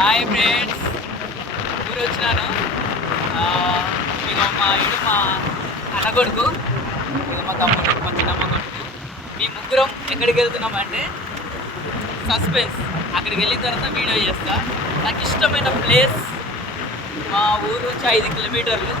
Hi friends, ఊరు వచ్చినాను. ఇక మా అన్న కొడుకు, ఇక మా తమ్ముడు, మా చిన్నమ్మ కొడుకు. మీ ముగ్గురం ఎక్కడికి వెళ్తున్నామంటే సస్పెన్స్. అక్కడికి వెళ్ళిన తర్వాత వీడియో చేస్తా. నాకు ఇష్టమైన ప్లేస్, మా ఊరు నుంచి 5 కిలోమీటర్లు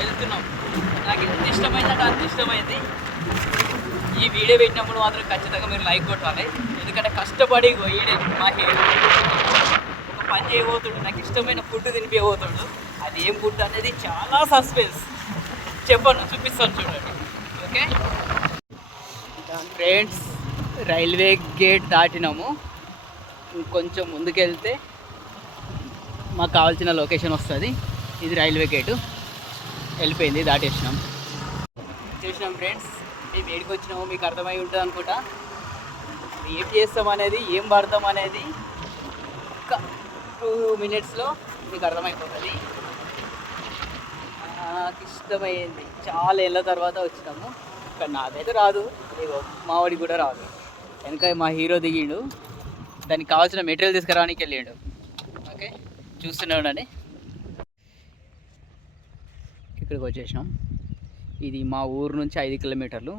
వెళ్తున్నాం. నాకు ఎంత ఇష్టమైందంటే అంత ఇష్టమైంది. ఈ వీడియో పెట్టినప్పుడు మాత్రం ఖచ్చితంగా మీరు లైక్ కొట్టాలి. ఎందుకంటే కష్టపడి ఈడే మా హీరో ఒక పని చేయబోతాడు, నాకు ఇష్టమైన ఫుడ్ తినిపిపోతాడు. అది ఏం ఫుడ్ అనేది చాలా సస్పెన్స్. చెప్పను, చూపిస్తాను చూడండి. ఓకే ఫ్రెండ్స్, రైల్వే గేట్ దాటినాము. ఇంకొంచెం ముందుకెళ్తే మాకు కావాల్సిన లొకేషన్ వస్తుంది. ఇది రైల్వే గేటు. వెళ్ళిపోయింది, దాటేసినాం. చేసినాం ఫ్రెండ్స్. మేము ఏడికి వచ్చినాము మీకు అర్థమై ఉంటుంది అనుకుంటా. ఏం చేస్తాం అనేది, ఏం పడతాం అనేది ఒక 2 మినిట్స్లో మీకు అర్థమైపోతుంది. నాకు ఇష్టమైంది, చాలా ఏళ్ళ తర్వాత వచ్చినాము. ఇక్కడ నాకైతే రాదు, మావాడికి కూడా రాదు. వెనక మా హీరో దిగిండు, దానికి కావాల్సిన మెటీరియల్ తీసుకురావడానికి వెళ్ళిండు. ఓకే, చూస్తూనే ఉండండి. ఇక్కడికి వచ్చేసినాం. ఇది మా ఊరు నుంచి 5 కిలోమీటర్లు.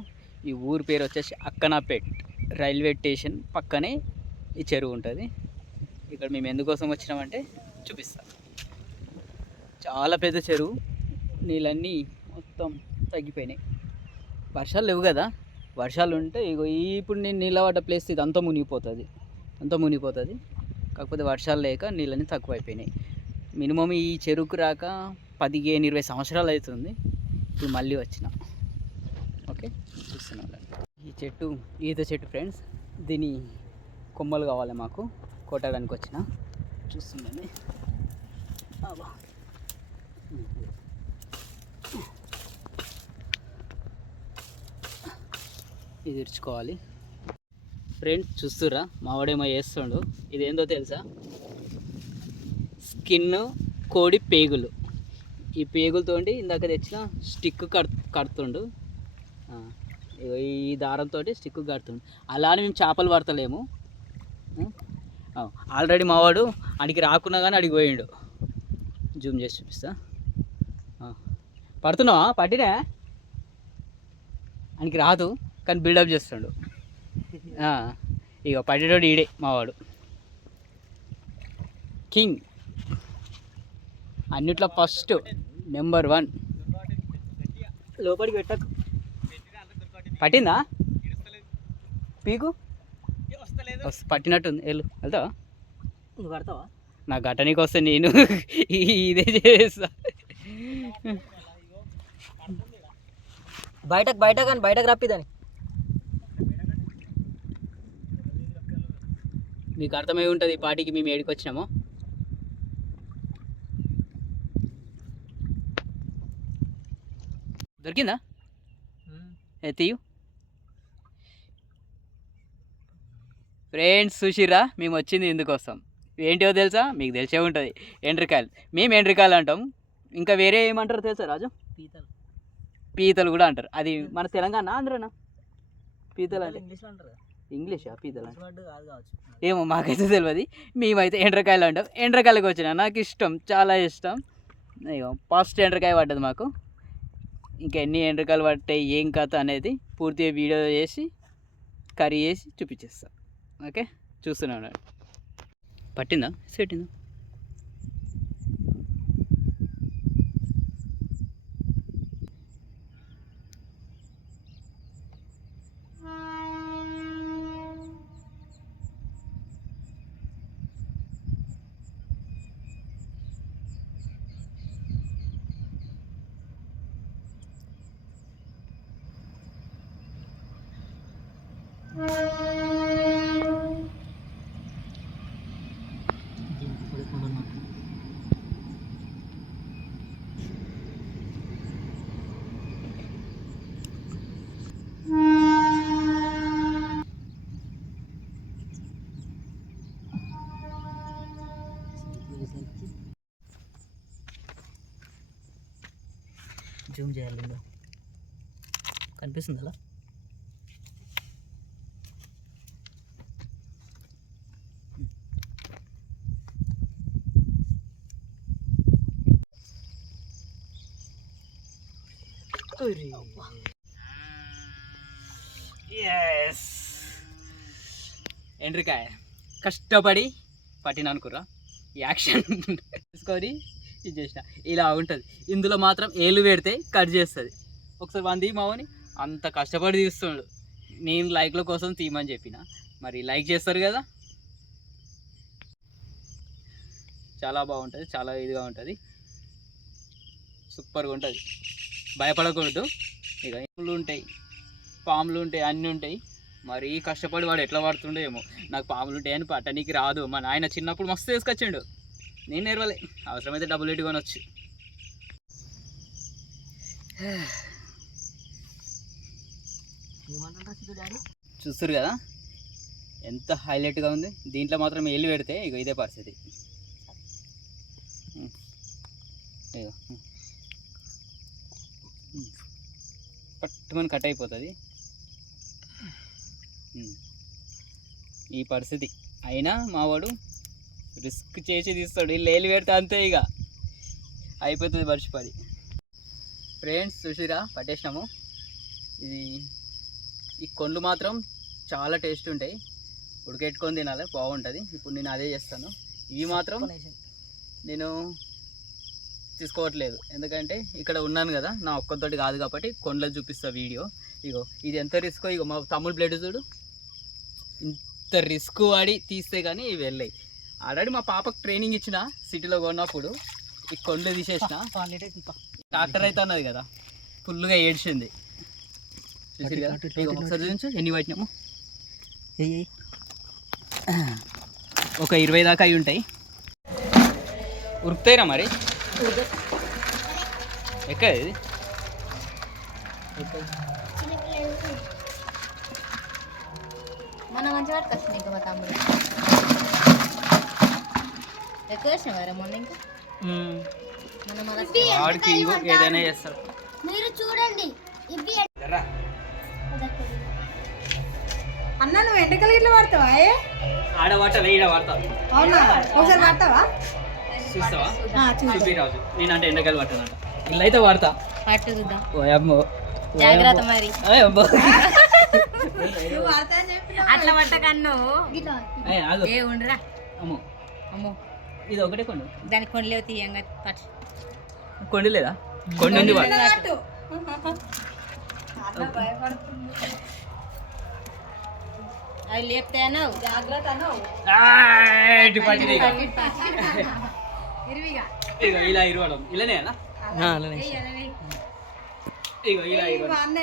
ఈ ఊరు పేరు వచ్చేసి అక్కనాపేట్. రైల్వే స్టేషన్ పక్కనే ఈ చెరువు ఉంటుంది. ఇక్కడ మేము ఎందుకోసం వచ్చినామంటే చూపిస్తాం. చాలా పెద్ద చెరువు, నీళ్ళన్నీ మొత్తం తగ్గిపోయినాయి. వర్షాలు లేవు కదా, వర్షాలు ఉంటే ఇగో ఇప్పుడు నేను నిలబడ్డ ప్లేస్ ఇది అంతా మునిగిపోతుంది. కాకపోతే వర్షాలు లేక నీళ్ళన్నీ తక్కువైపోయినాయి. మినిమం ఈ చెరువుకు రాక 15-20 సంవత్సరాలు అవుతుంది. ఇప్పుడు మళ్ళీ వచ్చిన. ఓకే, చూస్తున్నాం. ఈ చెట్టు ఈత చెట్టు ఫ్రెండ్స్. దీని కొమ్మలు కావాలి మాకు, కొట్టడానికి వచ్చిన. చూస్తుందండి. ఇది ఇరుచుకోవాలి ఫ్రెండ్స్. చూస్తుర్రా, మావాడేమో చేస్తుండు. ఇదేందో తెలుసా? స్కిన్ కోడి పేగులు. ఈ పేగులతోటి ఇందాక తెచ్చిన స్టిక్ కడుతుండు. ఈ దారంతో స్టిక్ కడుతుండు. అలానే మేము చేపలు పడతలేము. ఆల్రెడీ మావాడు అడిగి రాకున్నా కానీ అడిగి పోయిండు. జూమ్ చేసి చూపిస్తా. పడుతున్నావా? పట్టినా అనికి రాదు కానీ బిల్డప్ చేస్తుండు. ఇక పట్టేటోడు ఈడే మావాడు, కింగ్. అన్నిట్లో ఫస్ట్, నెంబర్ 1. లోపలికి పెట్టకు. పట్టిందా పీకు? పట్టినట్టుంది. వెళ్తావా? నువ్వు పడతావా? నాకు గట్టనీకి వస్తే నేను ఇదే చేస్తా. బయటకు రప్పిదని మీకు అర్థమై ఉంటుంది ఈ పాటికి మేము ఏడికి వచ్చినామో. దొరికిందా? తీయు ఫ్రెండ్స్. చూసిర్రా, మేము వచ్చింది ఎందుకోసం? ఏంటో తెలుసా? మీకు తెలిసే ఉంటుంది. ఎండ్రికాయలు. మేము ఎండ్రికాయలు అంటాం. ఇంకా వేరే ఏమంటారు తెలుసా రాజు? పీతలు కూడా అంటారు. అది మన తెలంగాణ, ఆంధ్రనా? పీతలు అంటే ఇంగ్లీషా? పీతలు ఏమో మాకైతే తెలియదు. మేమైతే ఎండ్రకాయలు అంటాం. ఎండ్రకాయలకు వచ్చిన నాకు ఇష్టం, చాలా ఇష్టం. ఇగో ఫస్ట్ ఎండ్రకాయ పడ్డది మాకు. ఇంకా ఎన్ని ఎండ్రకాయలు పట్టాయి, ఏం కథ అనేది పూర్తిగా వీడియో చేసి కర్రీ చేసి చూపించేస్తాం. ఓకే, చూస్తున్నాను. పట్టిందా? సెట్టిందా? జూమ్ చేయాలి, కనిపిస్తుంది అలా. ఎస్ ఎండ్రికాయ కష్టపడి పట్టిన అనుకురా యాక్షన్ తీసుకొని ఇది చేసిన ఇలా ఉంటుంది. ఇందులో మాత్రం ఏళ్ళు పెడితే కట్ చేస్తుంది. ఒకసారి వంది మావని అంత కష్టపడి తీస్తుండు. నేను లైక్ల కోసం తీయమని చెప్పిన, మరి లైక్ చేస్తారు కదా. చాలా బాగుంటుంది, చాలా ఇదిగా ఉంటుంది, సూపర్గా ఉంటుంది. భయపడకూడదు. ఇక ఏములు ఉంటాయి, పాములు ఉంటాయి, అన్నీ ఉంటాయి. మరి కష్టపడి వాడు ఎట్లా పడుతుండో ఏమో. నాకు పాములు ఉంటాయని పట్టనీకి రాదు. మా నాయన చిన్నప్పుడు మస్తు తీసుకొచ్చిండు, నేను నేర్వలే. అవసరమైతే డబ్బులు ఎట్టి కొనొచ్చు. చూస్తారు కదా ఎంత హైలైట్గా ఉంది. దీంట్లో మాత్రం ఏళ్ళు పెడితే ఇక ఇదే పరిస్థితి. ఇగో పట్టుకొని కట్ అయిపోతుంది ఈ పరిస్థితి. అయినా మావాడు రిస్క్ చేసి తీస్తాడు. వీళ్ళు ఏళ్ళు పెడితే అంతే, ఇక అయిపోతుంది మర్చిపోయి. ఫ్రెండ్స్ చూసిరా పట్టేసినాము. ఇది ఈ కొండ్లు మాత్రం చాలా టేస్ట్ ఉంటాయి, ఉడకెట్టుకొని తినాలి, బాగుంటుంది. ఇప్పుడు నేను అదే చేస్తాను. ఇవి మాత్రం నేను తీసుకోవట్లేదు, ఎందుకంటే ఇక్కడ ఉన్నాను కదా, నా ఒక్కతోటి కాదు కాబట్టి కొండలు చూపిస్తా వీడియో. ఇగో ఇది ఎంత రిస్క్. ఇగో మా తమ్ముడు బ్లడ్ చూడు, ఇంత రిస్క్ వాడి తీస్తే కానీ ఇవి వెళ్ళాయి. ఆల్రెడీ మా పాపకు ట్రైనింగ్ ఇచ్చిన సిటీలో కొన్నప్పుడు ఈ కొండలు తీసేసిన. డాక్టర్ అయితే అన్నది కదా, ఫుల్గా ఏడ్చింది. ఒకసారి చూపించు ఎన్ని పట్టినాము. ఒక 20 దాకా అవి ఉంటాయి. ఉరుకుతాయిరా మరి. ఎక్కడ ఇది మన మంచి వాటికి వస్తుంది. ఇంకా మా తమ్ముడు ఎక్కువ వచ్చిన మొన్న ఇంకా వాడికి ఇంకో ఏదైనా చేస్తాడు. మీరు చూడండి. అన్న నువ్వు ఎండకలు ఇట్లా పడతావా? ఆడ పట్టాలి, ఈడ పడతా. అవునా? ఒకసారి పడతావా? చూస్తావా? చూపిరాజు నేను అంటే ఎండకాయలు పట్టానంట. ఇల్లు అయితే పడతా. పట్టు చూద్దాం. అమ్మో జాగ్రత్త మరి. అమ్మో అట్లా పట్టకన్ను. ఉండరా. అమ్మో అమ్మో ఇది ఒకటే కొండ. దానికి కొండలేవు తీయంగా పట్టు. కొండ లేదా? కొండ ఉంది. అవి లేపుతాయను. జాగ్రత్త ఇలా ఇరవడం ఇలానే అన్న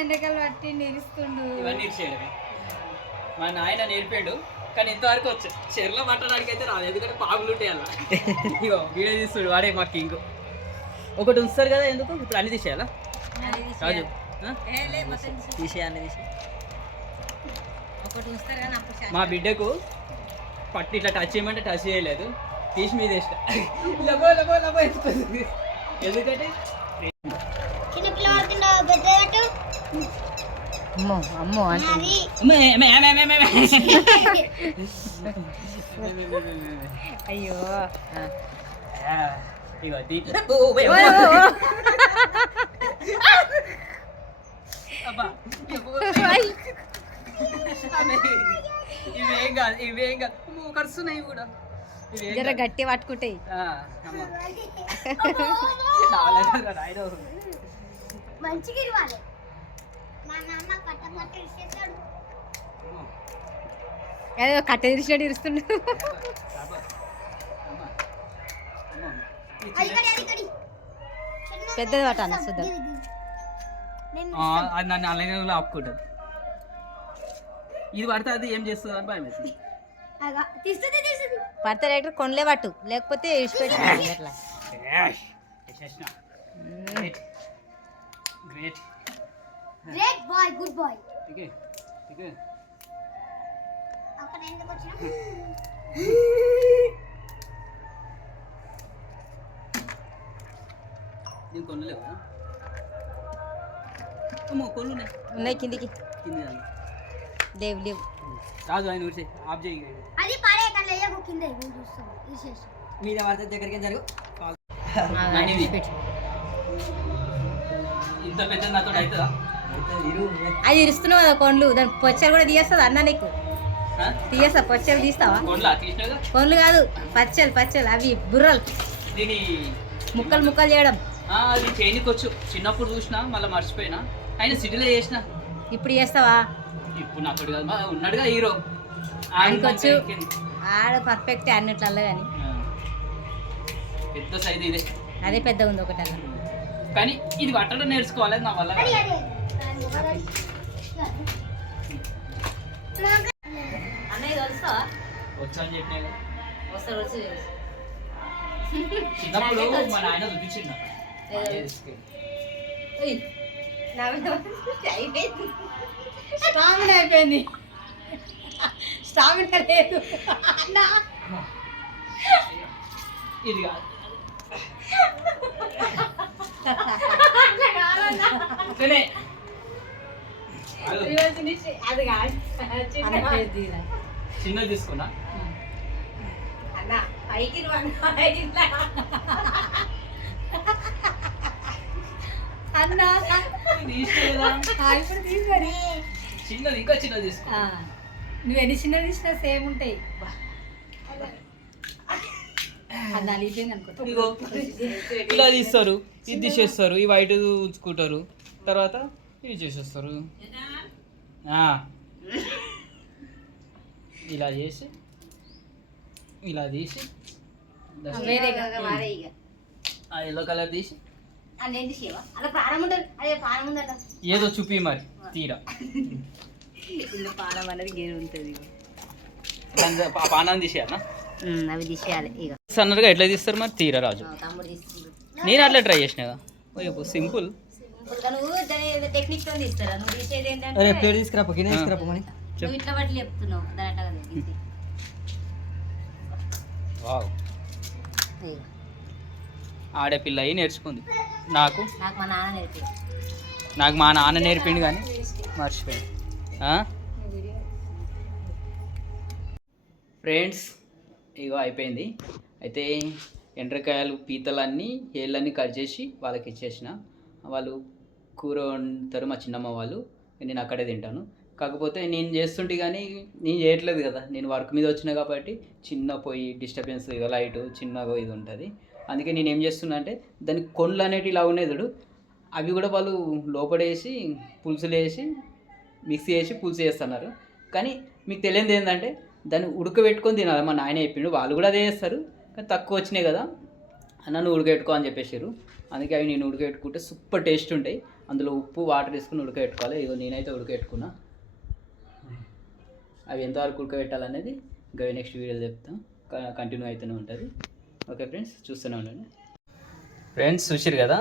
ఎండకలు పట్టి నిరుస్తుండు. ఇవన్నీ ఇచ్చేయడమే. మా నాయన నేర్పాడు, కానీ ఇంతవరకు వచ్చు. చెర్ల పట్టడానికి అయితే రాదు, ఎందుకంటే పాములు ఉంటాయి అలా. ఇగో వీడియో తీస్తుడు వాడే మాకు. ఇంకో ఒకటి ఉంచుతారు కదా, ఎందుకు ఇప్పుడు అన్ని తీసేయాలా రాజు? తీసేయాలి తీసే. మా బిడ్డకు పట్టి ఇట్లా టచ్ చేయమంటే టచ్ చేయలేదు, తీసి మీద ఇష్టం. ఎందుకంటే అమ్మో అమ్మో అయ్యో ఇగో ఇవేం కాదు, ఇవేం కాదు. కరుస్తున్నాయి కూడా. జర గట్టి పట్టుకుంటాయి. ఏదో కట్ట తీసినట్టు ఇరుస్తుండు. పెద్దది పట్టాను చూద్దాం. అది నన్ను ఆన్లైన్లో ఆపుకుంటుంది. ఇది పడితే అది ఏం చేస్తుంది అని భయం వేస్తుంది. పడితే రైటర్ కొండలే పట్టు, లేకపోతే ఇడిచిపెట్టి అట్లా. Great great boy, good boy. దీని కొనలేవు కదా? అమ్మో కొను ఉన్నాయి కిందికి. కింది లేవు లేవు. రాజు ఆయన ఊరిసే ఆఫ్ చేయి. అది పాడే కళ్ళ ఏగో కింద చూస్తాం. మీద పడితే దగ్గరికి జరుగు. ఇంత పెద్ద నాతో అవుతుందా? అది ఇరుస్తున్నావు కదా కొండ్లు, దాని పొచ్చలు కూడా తీయేస్తుంది అన్న నీకు. తీయేస్తా, పొచ్చలు తీస్తావా? కొండ్లా తీసినాగా కొండ్లు కాదు, పచ్చలు అవి బుర్రలు దీని ముక్కలు చేయడం. అది చేయనికి వచ్చు, చిన్నప్పుడు చూసినా మళ్ళీ మర్చిపోయినా. ఆయన సిటీలో చేసిన. ఇప్పుడు చేస్తావా? ఇప్పుడు నాకు కాదు, ఉన్నాడుగా హీరో ఆయనకొచ్చు. ఆడ పర్ఫెక్ట్ అన్నిట్లలో కానీ పెద్ద సైజు ఇదే. అదే పెద్ద ఉంది ఒకటి అన్న. కానీ ఇది పట్టడం నేర్చుకోవాలి నా వల్ల. అన్నయ్య తెలుస్తావా? వచ్చా అని చెప్పినా కదా. వస్తాడు, వచ్చి చిన్నప్పుడు మా నాయన చూపించిండు అయిపోయింది. స్టామినా లేదు ఇది కాదు. కానీ అది కాదు, చిన్నది తీసుకున్నా. అన్న పైకి అన్న ఇప్పుడు తీసుకొని చిన్నది ఇంకా చిన్నది తీసుకో. నువ్వు ఎన్ని చిన్నది తీసినా సేమ్ ఉంటాయి. అది అలిగిపోయింది అనుకో. ఇదిగో ఇలా తీస్తారు, ఇది తీసేస్తారు, ఈ వైట్ ఉంచుకుంటారు, తర్వాత ఇవి చేసేస్తారు. ఇలా చేసి ఇలా తీసి ఎల్లో కలర్ తీసి ఏదో చూపి మరి తీరా. పానం అనేది గేరు ఉంటుంది. పానాన్ని తీసేయాలా? అవి తీసేయాలి. ఇక సన్నగా ఎట్లా తీస్తారు మరి? తీరా రాజు. తమ్ముడు తీసుకుంటాడు. నేను అట్లా ట్రై చేసినా. సింపుల్. నువ్వు దాని టెక్నిక్ తో తీస్తారా? నువ్వు తీసేది ఏంటంటే నువ్వు ఇట్లా బట్టి చెప్తున్నావు దాని అట్లా తీసి. వావ్, ఆడపిల్ల అయి నేర్చుకుంది. నాకు మా నాన్న నేర్పిండు కానీ మర్చిపోయింది. ఫ్రెండ్స్, ఇగో అయిపోయింది. అయితే ఎండ్రకాయలు పీతలన్నీ ఏళ్ళన్నీ కట్ చేసి వాళ్ళకి ఇచ్చేసిన. వాళ్ళు కూర వండుతారు మా చిన్నమ్మ వాళ్ళు, నేను అక్కడే తింటాను. కాకపోతే నేను చేస్తుంటే కానీ నేను చేయట్లేదు కదా, నేను వర్క్ మీద వచ్చినా కాబట్టి చిన్న పొయ్యి డిస్టర్బెన్స్, ఇక లైట్ చిన్నగా ఇది ఉంటుంది. అందుకే నేను ఏం చేస్తున్నా అంటే దాని కొండ్లు అనేటివి ఇలా ఉన్నాయి చూడు, అవి కూడా వాళ్ళు లోపడేసి పులుసులు వేసి మిక్సీ చేసి పులుసు చేస్తున్నారు. కానీ మీకు తెలియదు ఏంటంటే దాన్ని ఉడకబెట్టుకొని తినాలి. మా నాయన చెప్పిండు, వాళ్ళు కూడా అదే చేస్తారు. కానీ తక్కువ వచ్చినాయి కదా నన్ను ఉడకబెట్టుకో అని చెప్పేసారు. అందుకే అవి నేను ఉడకబెట్టుకుంటే సూపర్ టేస్ట్ ఉంటాయి. అందులో ఉప్పు వాటర్ వేసుకుని ఉడకబెట్టుకోవాలి. ఇగో నేనైతే ఉడకబెట్టుకున్నా. అవి ఎంతవరకు ఉడకబెట్టాలనేది ఇంకా నెక్స్ట్ వీడియోలో చెప్తాం. కంటిన్యూ అవుతూనే ఉంటుంది. ఓకే ఫ్రెండ్స్, చూస్తూనే ఉండండి. ఫ్రెండ్స్ చూసిరు కదా,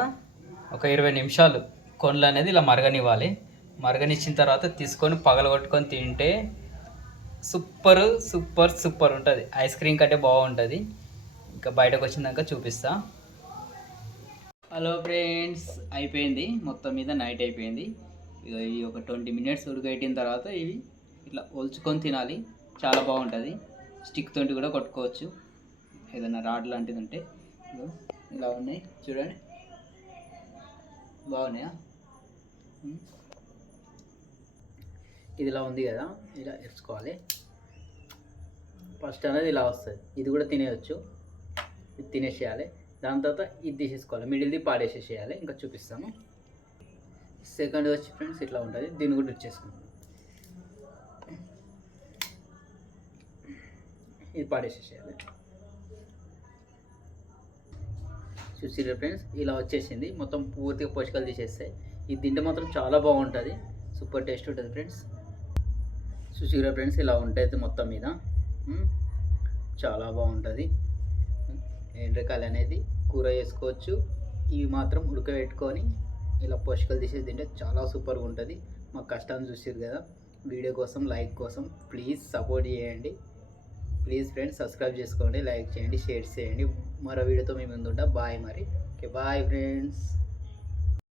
ఒక 20 నిమిషాలు కొండ్లు అనేది ఇలా మరగనివ్వాలి. మరగనిచ్చిన తర్వాత తీసుకొని పగలగొట్టుకొని తింటే సూపర్ సూపర్ సూపర్ ఉంటుంది. ఐస్ క్రీమ్ కంటే బాగుంటుంది. ఇంకా బయటకు వచ్చినాక చూపిస్తా. హలో ఫ్రెండ్స్, అయిపోయింది మొత్తం మీద, నైట్ అయిపోయింది. ఇక ఇవి ఒక 20 మినిట్స్ ఉడకబెట్టిన తర్వాత ఇవి ఇట్లా ఒలుచుకొని తినాలి. చాలా బాగుంటుంది. స్టిక్ తోటి కూడా కొట్టుకోవచ్చు, ఏదైనా రాడ్ లాంటిది ఉంటే. ఇలా ఉన్నాయి చూడండి, బాగున్నాయా? ఇది ఇలా ఉంది కదా, ఇలా ఎరుచుకోవాలి. ఫస్ట్ అనేది ఇలా వస్తుంది, ఇది కూడా తినేయచ్చు. ఇది తినేసేయాలి. దాని తర్వాత ఇది తీసేసుకోవాలి, మిడిల్ది పాడేసేసేయాలి. ఇంకా చూపిస్తాను. సెకండ్ వచ్చి ఫ్రెండ్స్ ఇట్లా ఉంటుంది, దీన్ని కూడా ఇచ్చేసుకుంటాం. ఇది పాడేసేసేయాలి. చూసిరా ఫ్రెండ్స్, ఇలా వచ్చేసింది. మొత్తం పూర్తిగా పోషకాలు తీసేస్తాయి. ఇది తింటే మాత్రం చాలా బాగుంటుంది, సూపర్ టేస్ట్ ఉంటుంది ఫ్రెండ్స్. చూసిరా ఫ్రెండ్స్, ఇలా ఉంటుంది మొత్తం మీద, చాలా బాగుంటుంది. ఎండ్రకాయలు అనేది కూర చేసుకోవచ్చు. ఇవి మాత్రం ఉడకబెట్టుకొని ఇలా పోషకాలు తీసేసి తింటే చాలా సూపర్గా ఉంటుంది. మా కష్టాన్ని చూసారు కదా. వీడియో కోసం, లైక్ కోసం ప్లీజ్ సపోర్ట్ చేయండి. ప్లీజ్ ఫ్రెండ్స్, సబ్స్క్రైబ్ చేసుకోండి, లైక్ చేయండి, షేర్ చేయండి. మరో వీడియోతో మీ ముందు ఉంటా. బాయ్ మరి. Okay, bye friends.